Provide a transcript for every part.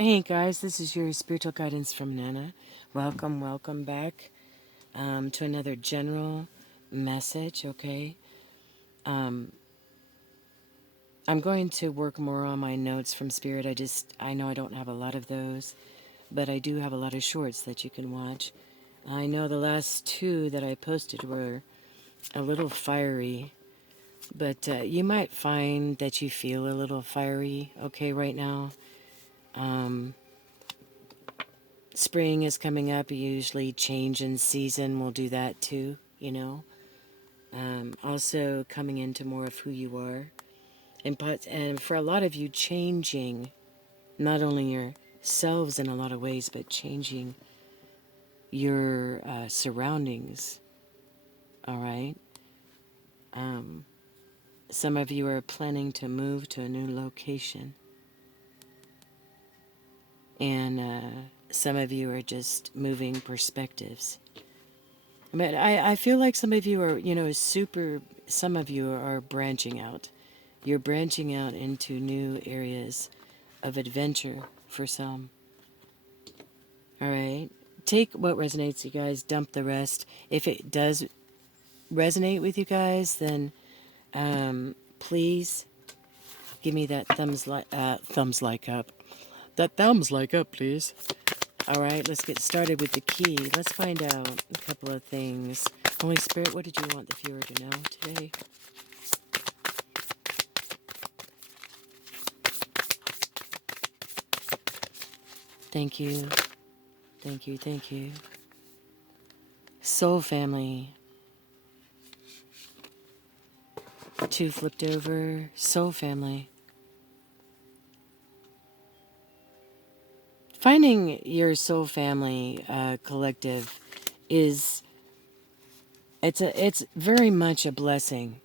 Hey guys, this is your spiritual guidance from Nana. Welcome back to another general message. Okay, um, I'm going to work more on my notes from Spirit. I know I don't have a lot of those, but I do have a lot of shorts that you can watch. I know the last two that I posted were a little fiery, but you might find that you feel a little fiery. Okay, right now. Um, Spring is coming up. Usually, change in season will do that too. Also, coming into more of who you are. And for a lot of you, changing not only yourselves in a lot of ways, but changing your surroundings. All right. Um, some of you are planning to move to a new location. And some of you are just moving perspectives. But I feel like some of you are, some of you are branching out. You're branching out into new areas of adventure for some. All right. Take what resonates, you guys, dump the rest. If it does resonate with you guys, then please give me that thumbs like up. That thumbs like up, please. All right, let's get started with the key. Let's find out a couple of things. Holy Spirit, what did you want the viewer to know today? Thank you. Thank you. Soul family. Two flipped over. Soul family. Finding your soul family collective is it's very much a blessing.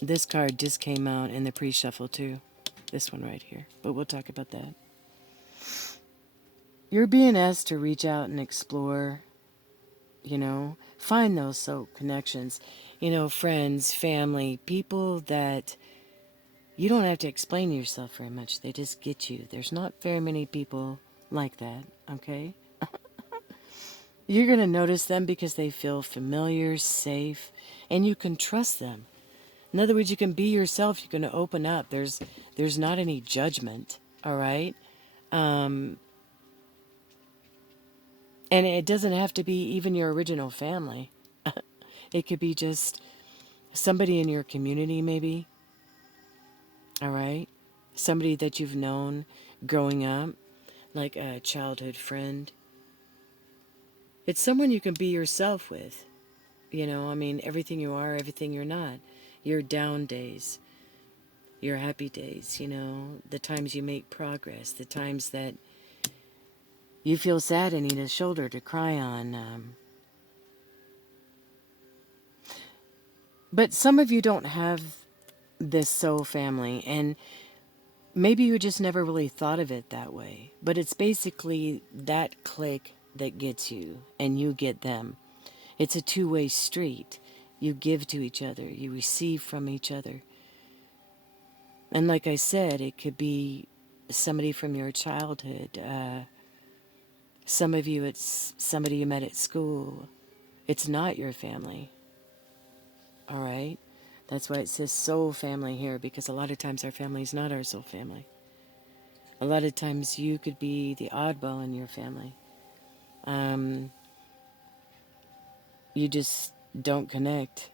This card just came out in the pre-shuffle too. This one right here. But we'll talk about that. You're being asked to reach out and explore, find those soul connections, friends, family, people that you don't have to explain yourself very much. They just get you. There's not very many people like that, okay? You're going to notice them because they feel familiar, safe, and you can trust them. In other words, you can be yourself. You're going to open up. There's not any judgment, all right? Um, and it doesn't have to be even your original family. It could be just somebody in your community, maybe, all right? Somebody that you've known growing up, like a childhood friend. It's someone you can be yourself with. I mean, everything you are, everything you're not. Your down days, your happy days, the times you make progress, the times that you feel sad and need a shoulder to cry on. But some of you don't have this soul family, and maybe you just never really thought of it that way. But it's basically that click that gets you, and you get them. It's a two-way street. You give to each other, you receive from each other. And like I said, it could be somebody from your childhood. Some of you, it's somebody you met at school. It's not your family. All right? That's why it says soul family here, because a lot of times our family is not our soul family. A lot of times you could be the oddball in your family. Um, you just don't connect,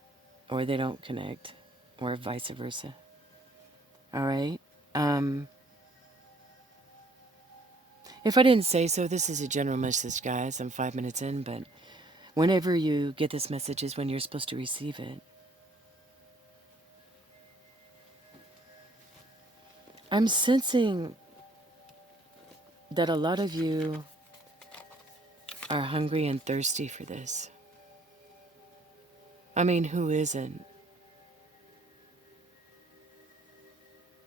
or they don't connect, or vice versa. All right? Um, if I didn't say so, this is a general message, guys. I'm 5 minutes in, but whenever you get this message is when you're supposed to receive it. I'm sensing that a lot of you are hungry and thirsty for this. I mean, who isn't?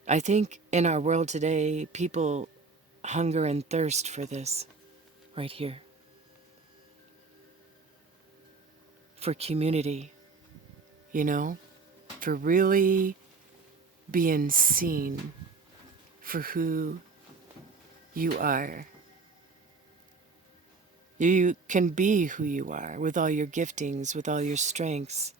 I think in our world today, people hunger and thirst for this right here. For community, for really being seen for who you are. You can be who you are with all your giftings, with all your strengths.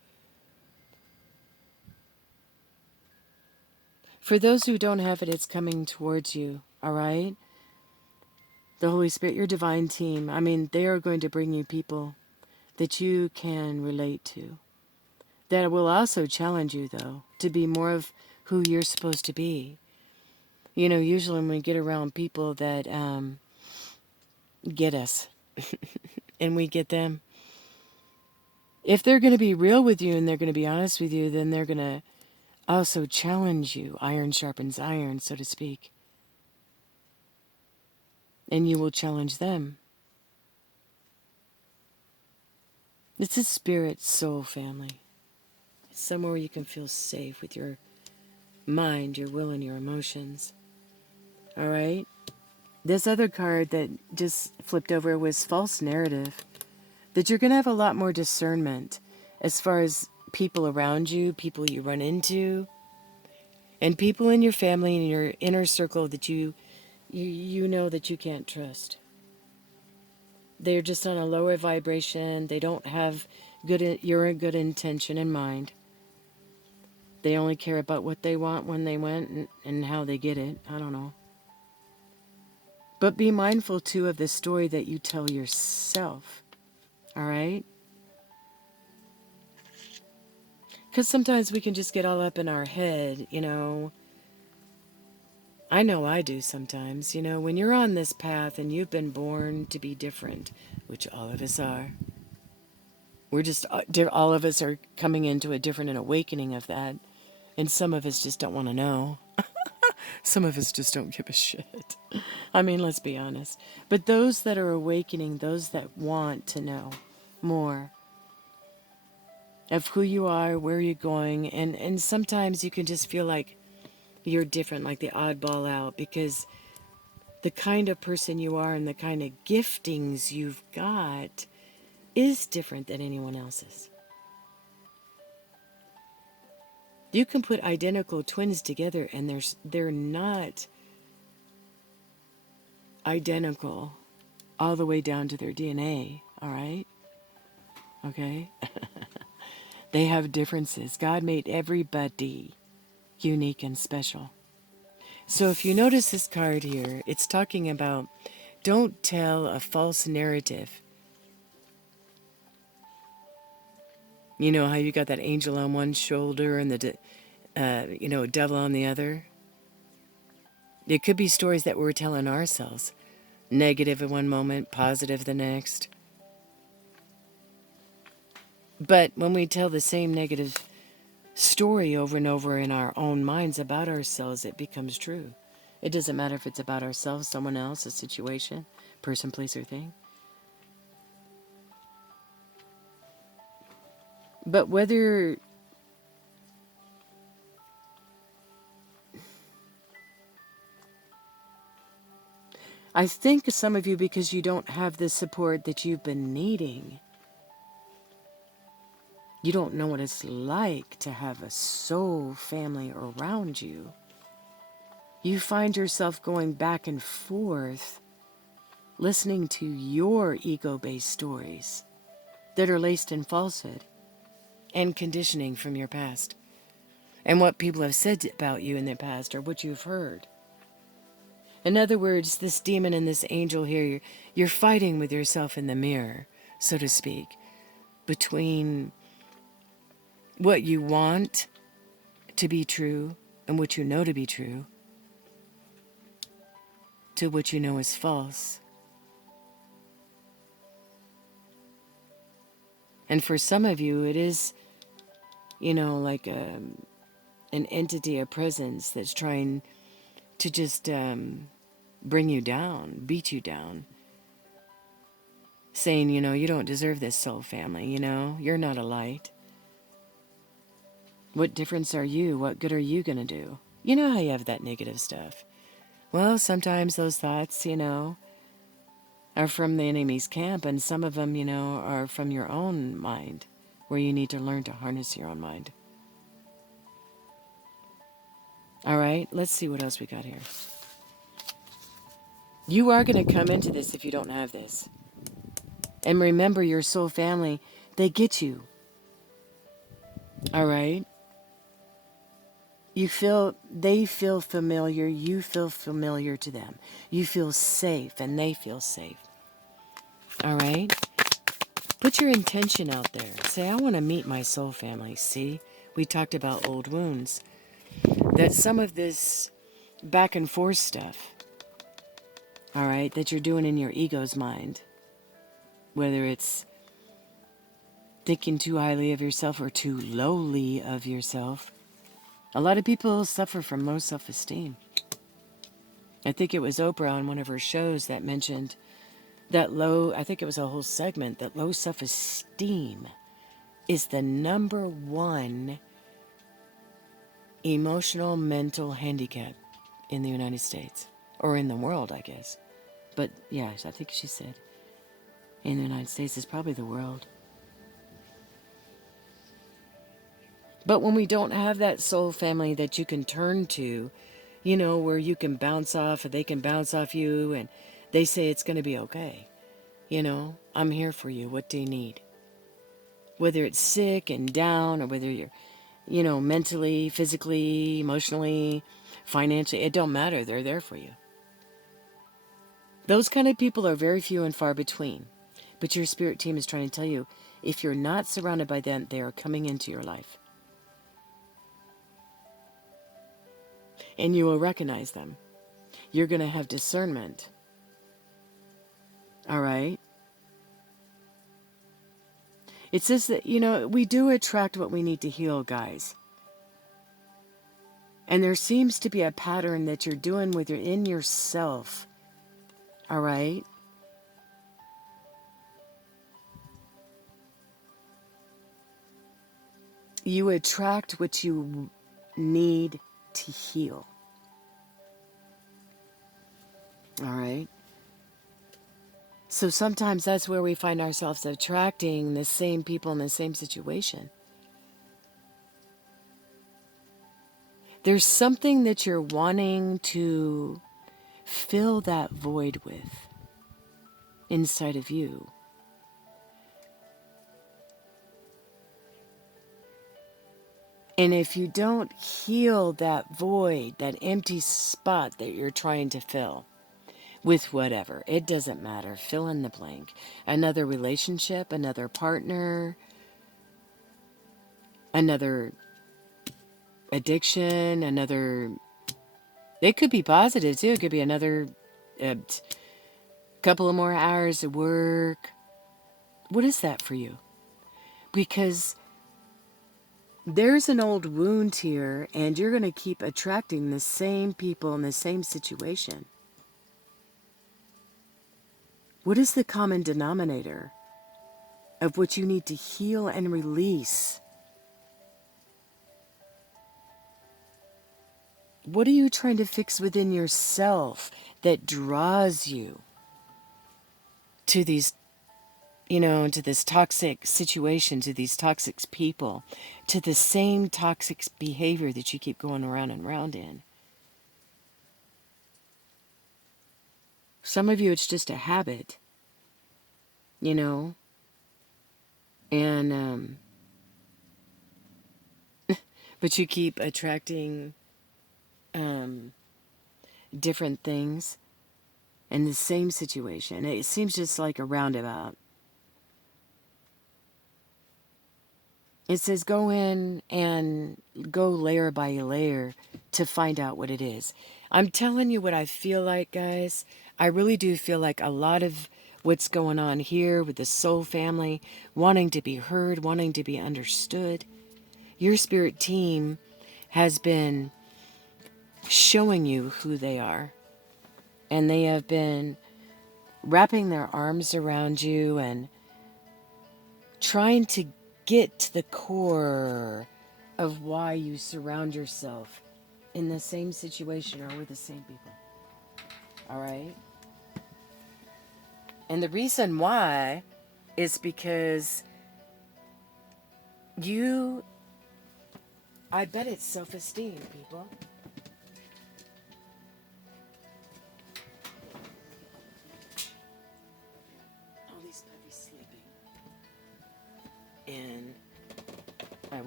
For those who don't have it, it's coming towards you, all right? The Holy Spirit, your divine team, I mean, they are going to bring you people that you can relate to. That will also challenge you, though, to be more of who you're supposed to be. You know, usually when we get around people that get us and we get them, if they're going to be real with you and they're going to be honest with you, then they're going to also challenge you. Iron sharpens iron, so to speak. And you will challenge them. It's a spirit soul family. It's somewhere where you can feel safe with your mind, your will, and your emotions. All right? This other card that just flipped over was false narrative. That you're going to have a lot more discernment as far as people around you, people you run into, and people in your family and your inner circle that you know that you can't trust. They're just on a lower vibration. They don't have your good intention in mind. They only care about what they want when they went and how they get it. I don't know. But be mindful, too, of the story that you tell yourself. All right? Because sometimes we can just get all up in our head, you know. I know I do sometimes. You know, when you're on this path and you've been born to be different, which all of us are, we're just, all of us are coming into a different awakening of that. And some of us just don't want to know. Some of us just don't give a shit. I mean, let's be honest. But those that are awakening, those that want to know more of who you are, where you're going, and sometimes you can just feel like you're different, like the oddball out, because the kind of person you are and the kind of giftings you've got is different than anyone else's. You can put identical twins together and they're not identical all the way down to their DNA, all right? Okay? They have differences. God made everybody unique and special. So if you notice this card here, it's talking about don't tell a false narrative. You know how you got that angel on one shoulder and the devil on the other? It could be stories that we're telling ourselves. Negative at one moment, positive the next. But when we tell the same negative story over and over in our own minds about ourselves, it becomes true. It doesn't matter if it's about ourselves, someone else, a situation, person, place, or thing. But whether I think some of you, because you don't have the support that you've been needing, you don't know what it's like to have a soul family around you. You find yourself going back and forth, listening to your ego-based stories that are laced in falsehood and conditioning from your past and what people have said about you in the past or what you've heard. In other words, this demon and this angel here, you're fighting with yourself in the mirror, so to speak, between what you want to be true and what you know to be true to what you know is false. And for some of you, it is, like an entity, a presence that's trying to just bring you down, beat you down, saying, you don't deserve this soul family, you're not a light. What difference are you? What good are you going to do? You know how you have that negative stuff. Well, sometimes those thoughts, are from the enemy's camp, and some of them, are from your own mind, where you need to learn to harness your own mind. All right, let's see what else we got here. You are going to come into this if you don't have this. And remember, your soul family, they get you. All right? They feel familiar, you feel familiar to them. You feel safe and they feel safe. All right? Put your intention out there. Say, I want to meet my soul family. See, we talked about old wounds. That some of this back and forth stuff, all right, that you're doing in your ego's mind, whether it's thinking too highly of yourself or too lowly of yourself. A lot of people suffer from low self-esteem. I think it was Oprah on one of her shows that mentioned that I think it was a whole segment, that low self-esteem is the number one emotional mental handicap in the United States. Or in the world, I guess. But yeah, I think she said in the United States is probably the world. But when we don't have that soul family that you can turn to, you know, where you can bounce off or they can bounce off you and they say it's going to be okay. You know, I'm here for you. What do you need? Whether it's sick and down or whether you're, you know, mentally, physically, emotionally, financially, it don't matter. They're there for you. Those kind of people are very few and far between. But your spirit team is trying to tell you, if you're not surrounded by them, they are coming into your life. And you will recognize them. You're going to have discernment. All right? It says that, you know, we do attract what we need to heal, guys. And there seems to be a pattern that you're doing within yourself. All right? You attract what you need to heal. All right? So sometimes that's where we find ourselves attracting the same people in the same situation. There's something that you're wanting to fill that void with inside of you. And if you don't heal that void, that empty spot that you're trying to fill with whatever, it doesn't matter, fill in the blank. Another relationship, another partner, another addiction, it could be positive too. It could be another couple of more hours of work. What is that for you? Because there's an old wound here, and you're going to keep attracting the same people in the same situation. What is the common denominator of what you need to heal and release? What are you trying to fix within yourself that draws you to these, you know, to this toxic situation, to these toxic people, to the same toxic behavior that you keep going around and around in? Some of you, it's just a habit, you know, and, but you keep attracting different things in the same situation. It seems just like a roundabout. It says go in and go layer by layer to find out what it is. I'm telling you what I feel like, guys. I really do feel like a lot of what's going on here with the soul family, wanting to be heard, wanting to be understood. Your spirit team has been showing you who they are. And they have been wrapping their arms around you and trying to get to the core of why you surround yourself in the same situation or with the same people. All right? And the reason why is because I bet it's self-esteem, people.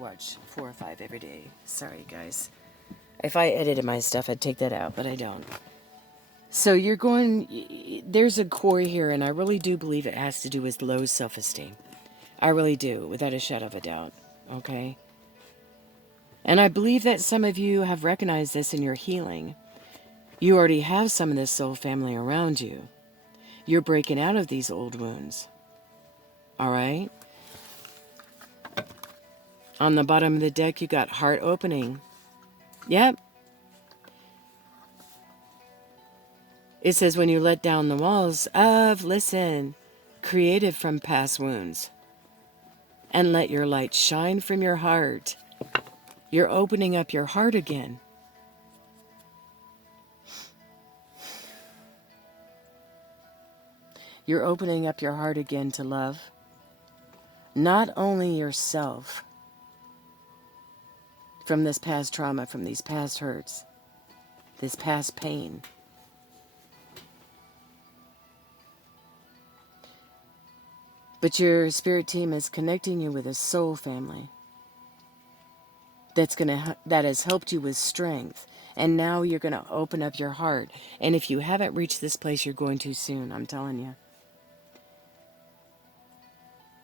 watch 4 or 5 every day. Sorry, guys. If I edited my stuff, I'd take that out, but I don't. So you're going, there's a core here, and I really do believe it has to do with low self-esteem. I really do, without a shadow of a doubt. Okay? And I believe that some of you have recognized this in your healing. You already have some of this soul family around you. You're breaking out of these old wounds. All right? On the bottom of the deck, you got heart opening. Yep. It says when you let down the walls of, listen, created from past wounds, and let your light shine from your heart. You're opening up your heart again. You're opening up your heart again to love. Not only yourself from this past trauma, from these past hurts, this past pain. But your spirit team is connecting you with a soul family that has helped you with strength. And now you're going to open up your heart. And if you haven't reached this place, you're going to soon, I'm telling you.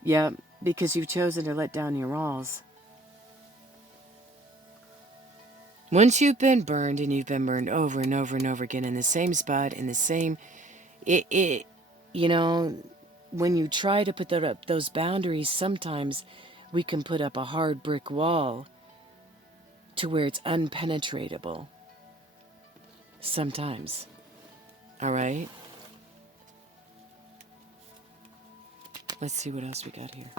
Yeah, because you've chosen to let down your walls. Once you've been burned, and you've been burned over and over and over again in the same spot, in the same, you know, when you try to put up those boundaries, sometimes we can put up a hard brick wall to where it's unpenetratable. Sometimes. All right? Let's see what else we got here.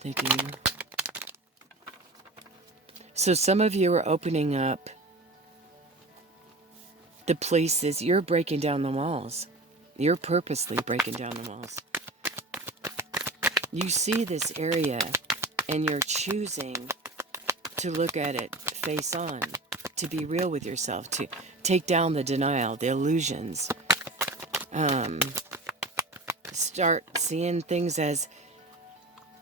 Thank you. So some of you are opening up the places. You're breaking down the walls. You're purposely breaking down the walls. You see this area and you're choosing to look at it face on, to be real with yourself, to take down the denial, the illusions. Start seeing things as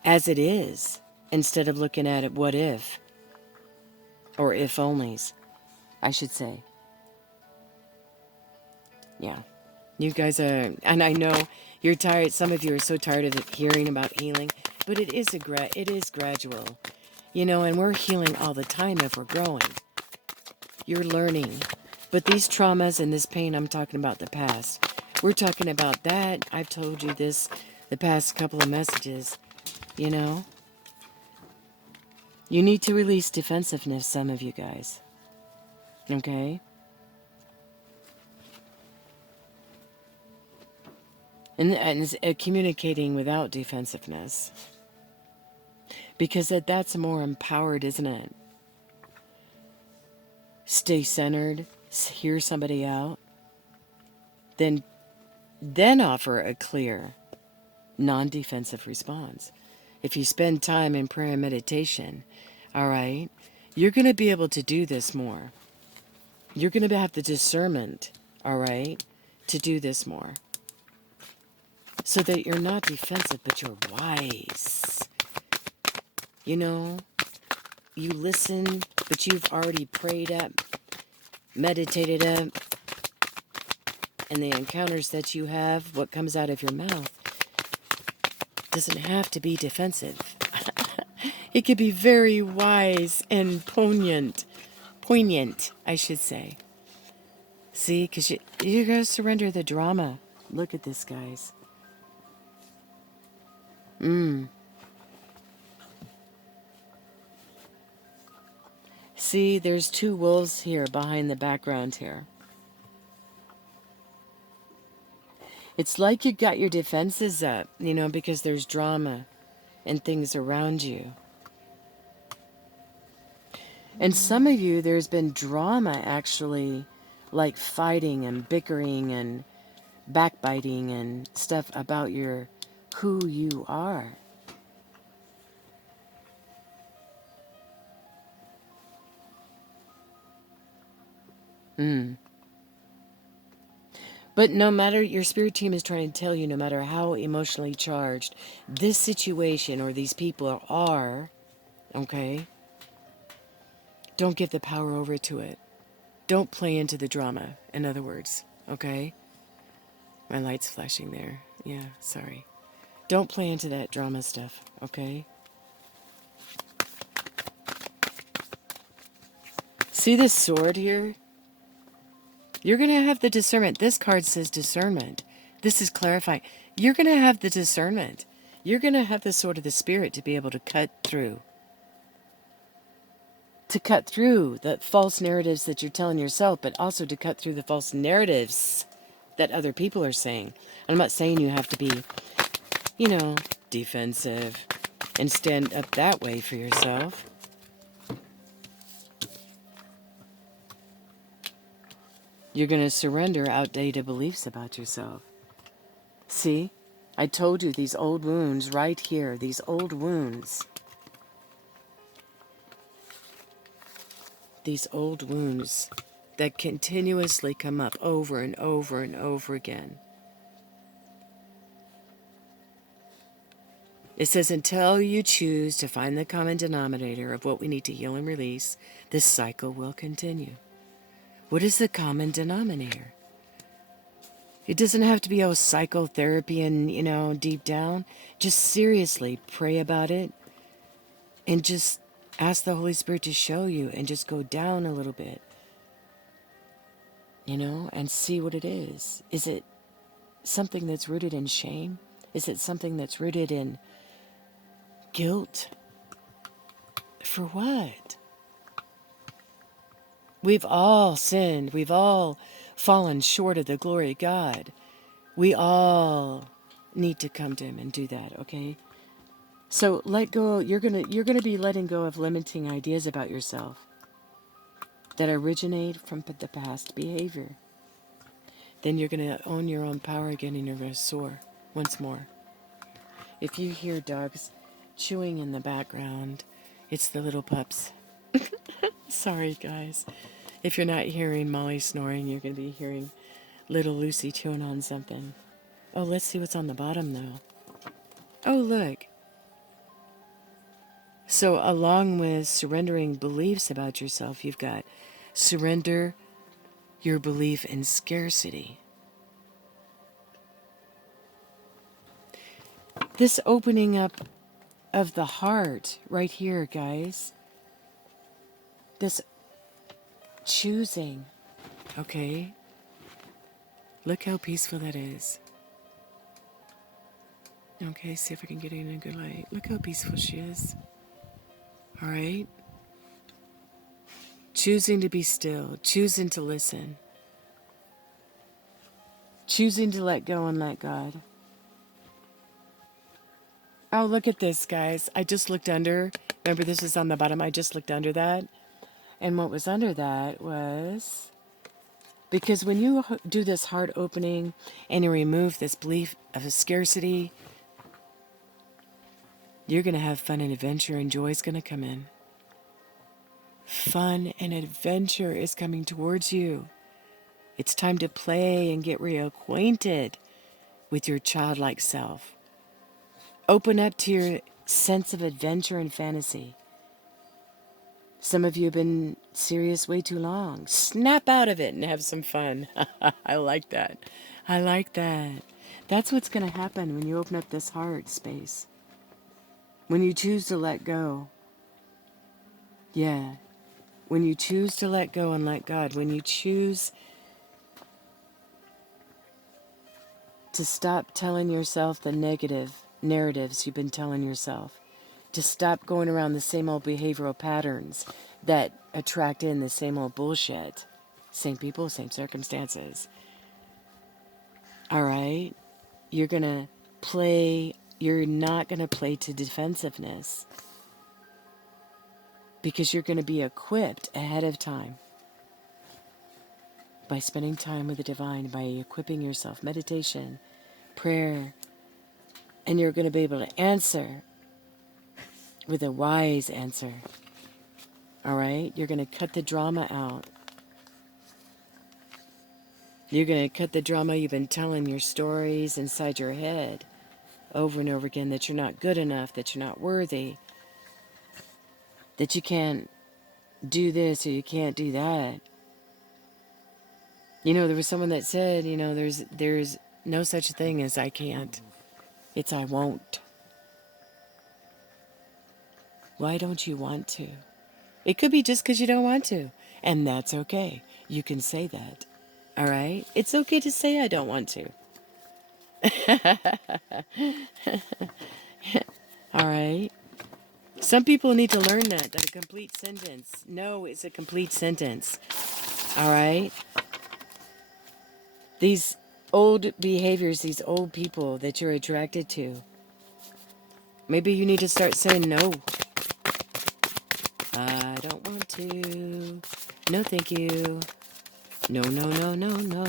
it is, instead of looking at it what if, or if onlys, I should say. Yeah. You guys are, and I know you're tired. Some of you are so tired of hearing about healing, but it is gradual, you know, and we're healing all the time if we're growing. You're learning, but these traumas and this pain, I'm talking about the past. We're talking about that. I've told you this the past couple of messages, you know. You need to release defensiveness, some of you guys. Okay? And communicating without defensiveness. Because that's more empowered, isn't it? Stay centered, hear somebody out, then offer a clear, non-defensive response. If you spend time in prayer and meditation, all right, you're going to be able to do this more. You're going to have the discernment, all right, to do this more. So that you're not defensive, but you're wise. You know, you listen, but you've already prayed up, meditated up, and the encounters that you have, what comes out of your mouth, doesn't have to be defensive. It could be very wise and poignant, I should say. See, because you're going to surrender the drama. Look at this, guys. See, there's two wolves here behind the background here. It's like you got your defenses up, you know, because there's drama and things around you. And some of you, there's been drama actually, like fighting and bickering and backbiting and stuff about who you are. But no matter, your spirit team is trying to tell you, no matter how emotionally charged this situation or these people are, okay, don't give the power over to it. Don't play into the drama, in other words, okay? My light's flashing there. Yeah, sorry. Don't play into that drama stuff, okay? See this sword here? You're going to have the discernment. This card says discernment. This is clarifying. You're going to have the discernment. You're going to have the sword of the spirit to be able to cut through. To cut through the false narratives that you're telling yourself, but also to cut through the false narratives that other people are saying. I'm not saying you have to be, defensive and stand up that way for yourself. You're going to surrender outdated beliefs about yourself. See? I told you these old wounds right here, these old wounds. These old wounds that continuously come up over and over and over again. It says, until you choose to find the common denominator of what we need to heal and release, this cycle will continue. What is the common denominator? It doesn't have to be psychotherapy and, deep down. Just seriously pray about it and just ask the Holy Spirit to show you and just go down a little bit, and see what it is. Is it something that's rooted in shame? Is it something that's rooted in guilt? For what? We've all sinned. We've all fallen short of the glory of God. We all need to come to Him and do that, okay? So let go. You're gonna be letting go of limiting ideas about yourself that originate from the past behavior. Then you're gonna own your own power again, and you're gonna soar once more. If you hear dogs chewing in the background, it's the little pups. Sorry, guys. If you're not hearing Molly snoring, you're going to be hearing little Lucy chewing on something. Oh, let's see what's on the bottom, though. Oh, look. So, along with surrendering beliefs about yourself, you've got surrender your belief in scarcity. This opening up of the heart right here, guys. This choosing, okay? Look how peaceful that is. Okay, see if I can get it in a good light. Look how peaceful she is. All right? Choosing to be still, choosing to listen, choosing to let go and let God. Oh, look at this, guys. I just looked under. Remember, this is on the bottom. I just looked under that. And what was under that was, because when you do this heart opening and you remove this belief of a scarcity, you're going to have fun and adventure, and joy is going to come in. Fun and adventure is coming towards you. It's time to play and get reacquainted with your childlike self. Open up to your sense of adventure and fantasy. Some of you have been serious way too long. Snap out of it and have some fun. I like that. I like that. That's what's going to happen when you open up this heart space. When you choose to let go. Yeah. When you choose to let go and let God. When you choose to stop telling yourself the negative narratives you've been telling yourself. To stop going around the same old behavioral patterns that attract in the same old bullshit. Same people, same circumstances. All right? You're not going to play to defensiveness. Because you're going to be equipped ahead of time. By spending time with the divine, by equipping yourself, meditation, prayer, and you're going to be able to answer with a wise answer. All right? You're going to cut the drama out. You're going to cut the drama you've been telling your stories inside your head over and over again, that you're not good enough, that you're not worthy, that you can't do this or you can't do that. You know, there was someone that said, you know, there's no such thing as I can't. It's I won't. Why don't you want to? It could be just because you don't want to. And that's okay. You can say that. All right? It's okay to say I don't want to. All right? Some people need to learn that a complete sentence. No is a complete sentence. All right? These old behaviors, these old people that you're attracted to, maybe you need to start saying no. I don't want to. No, thank you. No, no, no, no, no.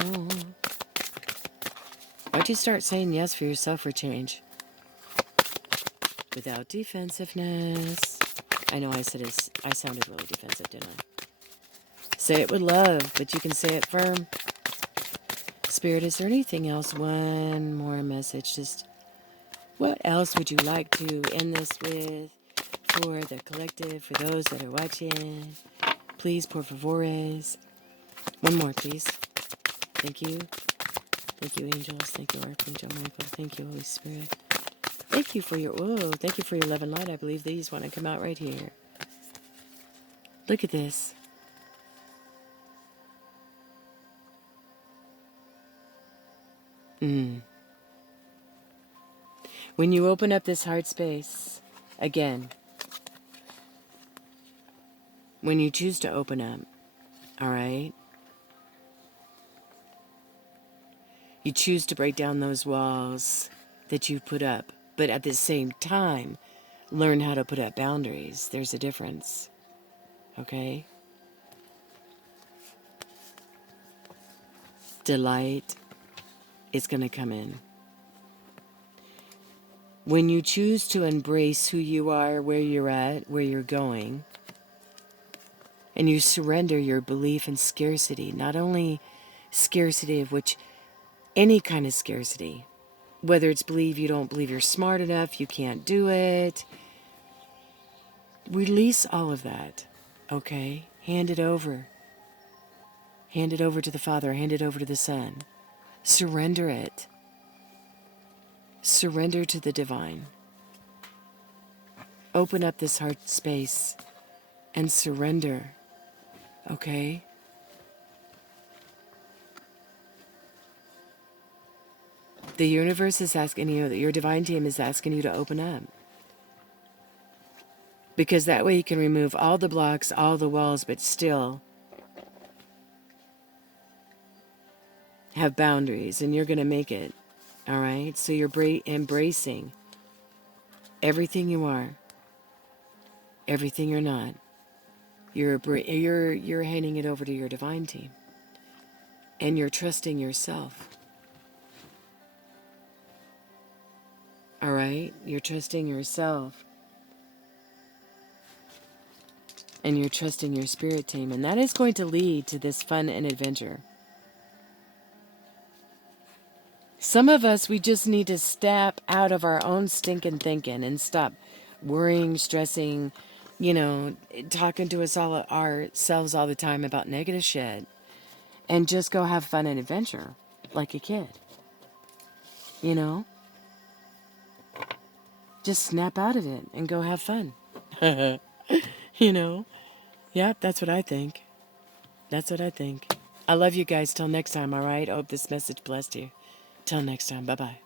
Why'd you start saying yes for yourself for change? Without defensiveness. I know I sounded really defensive, didn't I? Say it with love, but you can say it firm. Spirit, is there anything else? One more message. Just what else would you like to end this with for the collective, for those that are watching? Please, por favores. One more, please. Thank you. Thank you, angels. Thank you, Archangel Michael. Thank you, Holy Spirit. Thank you for your, whoa, thank you for your love and light. I believe these want to come out right here. Look at this. When you open up this heart space, again, when you choose to open up, all right? You choose to break down those walls that you put up, but at the same time, learn how to put up boundaries. There's a difference, okay? Delight is going to come in. When you choose to embrace who you are, where you're at, where you're going, and you surrender your belief in scarcity, not only scarcity of which, any kind of scarcity, whether it's believe you don't believe you're smart enough, you can't do it, release all of that, okay? Hand it over. Hand it over to the Father, hand it over to the Son. Surrender it. Surrender to the divine. Open up this heart space and surrender, okay? The universe is asking you, that your divine team is asking you to open up. Because that way you can remove all the blocks, all the walls, but still have boundaries, and you're going to make it, all right? So you're embracing everything you are, everything you're not. You're handing it over to your divine team, and you're trusting yourself. All right? You're trusting yourself, and you're trusting your spirit team, and that is going to lead to this fun and adventure. Some of us, we just need to step out of our own stinking thinking and stop worrying, stressing, talking to ourselves all the time about negative shit, and just go have fun and adventure like a kid. Just snap out of it and go have fun. Yeah, that's what I think. That's what I think. I love you guys. Till next time, all right? I hope this message blessed you. Till next time. Bye-bye.